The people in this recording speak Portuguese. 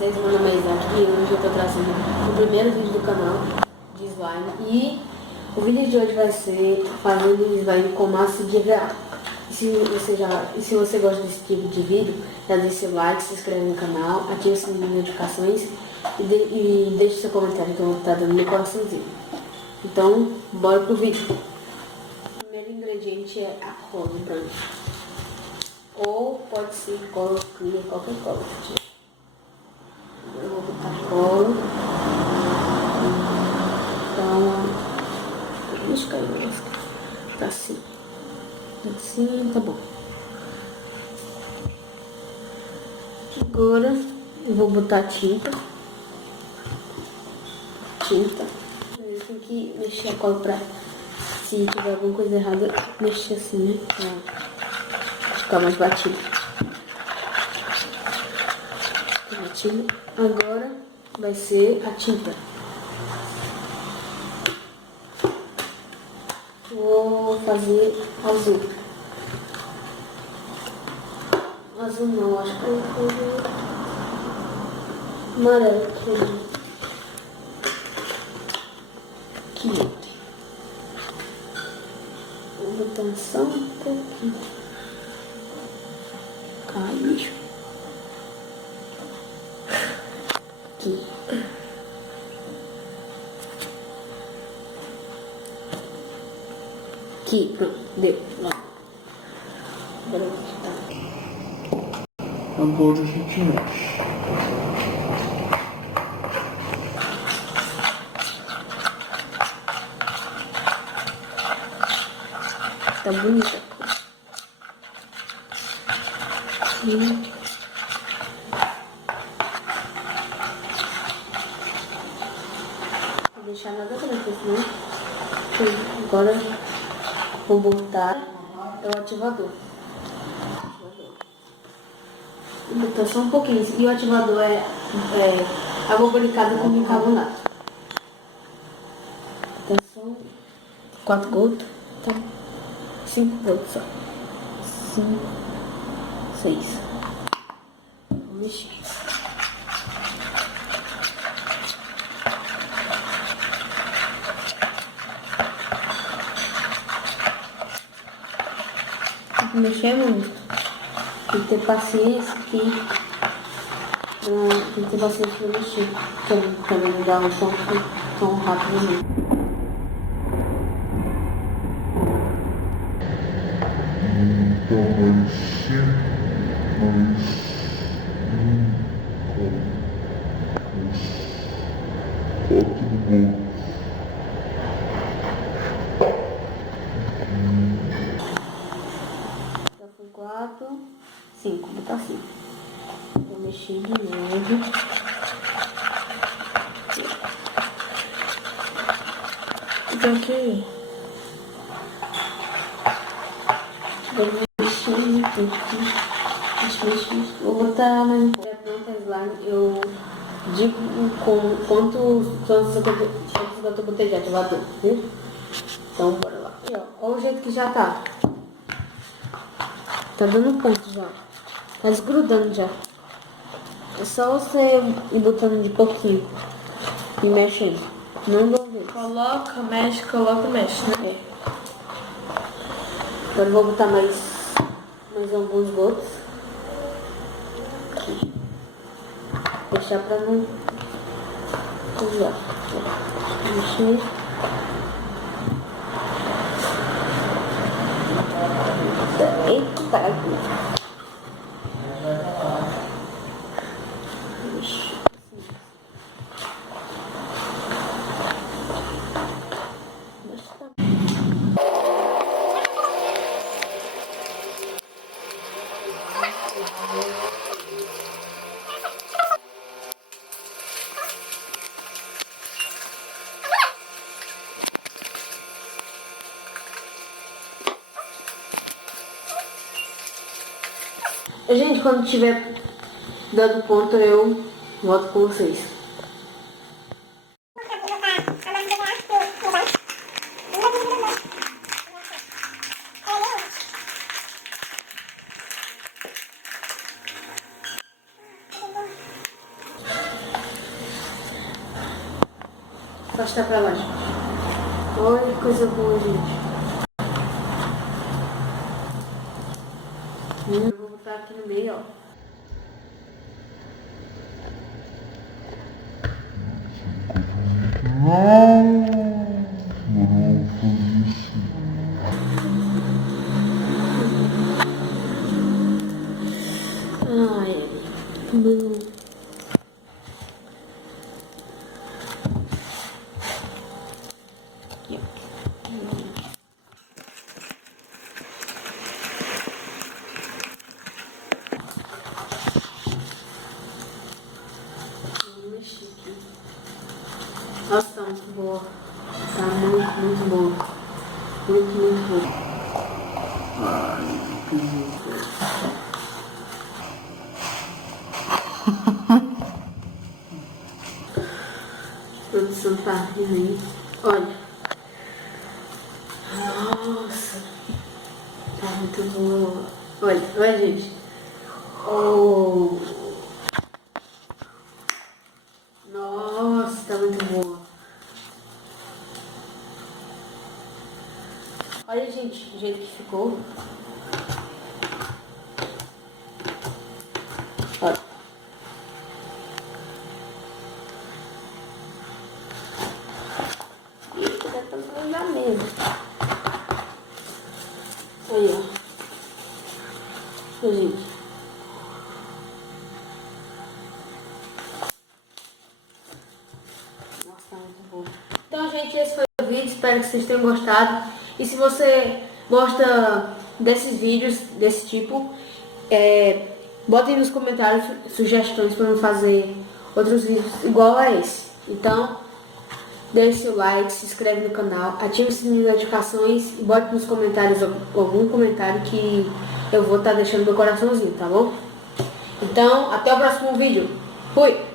vocês, meu nome é Isaac e hoje eu tô trazendo o primeiro vídeo do canal de slime. E o vídeo de hoje vai ser fazendo slime com massa de EVA. Se você gosta desse tipo de vídeo, já deixa seu like, se inscreve no canal, ative o sininho de notificações e deixe seu comentário que eu vou estar dando no coraçãozinho. Então, bora pro vídeo. O primeiro ingrediente é a cola branca. Ou pode ser cola clear, qualquer cola. Eu vou botar cola. Então, deixa eu cair. Tá assim. Assim, tá bom. Agora eu vou botar tinta. Eu tenho que mexer a cola pra, se tiver alguma coisa errada, mexer assim, né? Pra ficar mais batido. Agora vai ser a tinta. Vou fazer azul. Azul não, acho que eu vou fazer amarelo. Aqui. Vou botar só um pouquinho. Ai, bicho. Aqui. Aqui, pronto, deu. Agora eu vou botar. Agora a gente mexe. Tá bonita. Vou deixar nada branco, né? Agora vou botar o ativador. Vou botar só um pouquinho. E o ativador é água glicada com bicarbonato. Então são 4 gotas. Então 5 gotas só. 5, 6. Vou mexer. Tem que mexer muito. Tem que ter paciência tem que ter paciência pra mexer. Porque também não dá um ponto tão rápido mesmo. Então mais 5, mais 4 gotas. Já foi 4, 5, vou botar 5. Vou mexer de novo. Então aqui. Vou mexer muito. Vou botar mais um pouco. É pronta a slime. Eu digo com quantos eu botei de ativador, viu? Então bora lá. E, ó, olha o jeito que já tá. Tá dando ponto já. Tá desgrudando já. É só você ir botando de pouquinho e mexendo. Não dou vez. Coloca, mexe, né? É. Agora eu vou botar mais alguns gotos. Aqui. Deixar pra não usar. Mexer. Eita, água. Gente, quando tiver dando ponto, eu volto com vocês. afastar pra baixo. Olha que coisa boa, gente. Eu vou botar aqui no meio, ó. Ai, não. Aqui, ó. Vou mexer aqui. Nossa, tá muito boa. Tá muito boa. Muito boa. A produção tá rindo aí. Olha. Nossa. Tá muito boa. Olha, gente. Oh. Nossa, tá muito boa. Olha, gente, o jeito que ficou. Olha. Ih, tá tentando usar mesmo. Aí, ó. Ô, gente. Nossa, tá muito bom. Então, gente, esse foi o vídeo. Espero que vocês tenham gostado. E se você gosta desses vídeos, desse tipo, botem nos comentários sugestões para eu fazer outros vídeos igual a esse. Então, deixe seu like, se inscreve no canal, ative o sininho de notificações e bote nos comentários algum comentário que eu vou estar deixando meu coraçãozinho, tá bom? Então, até o próximo vídeo. Fui!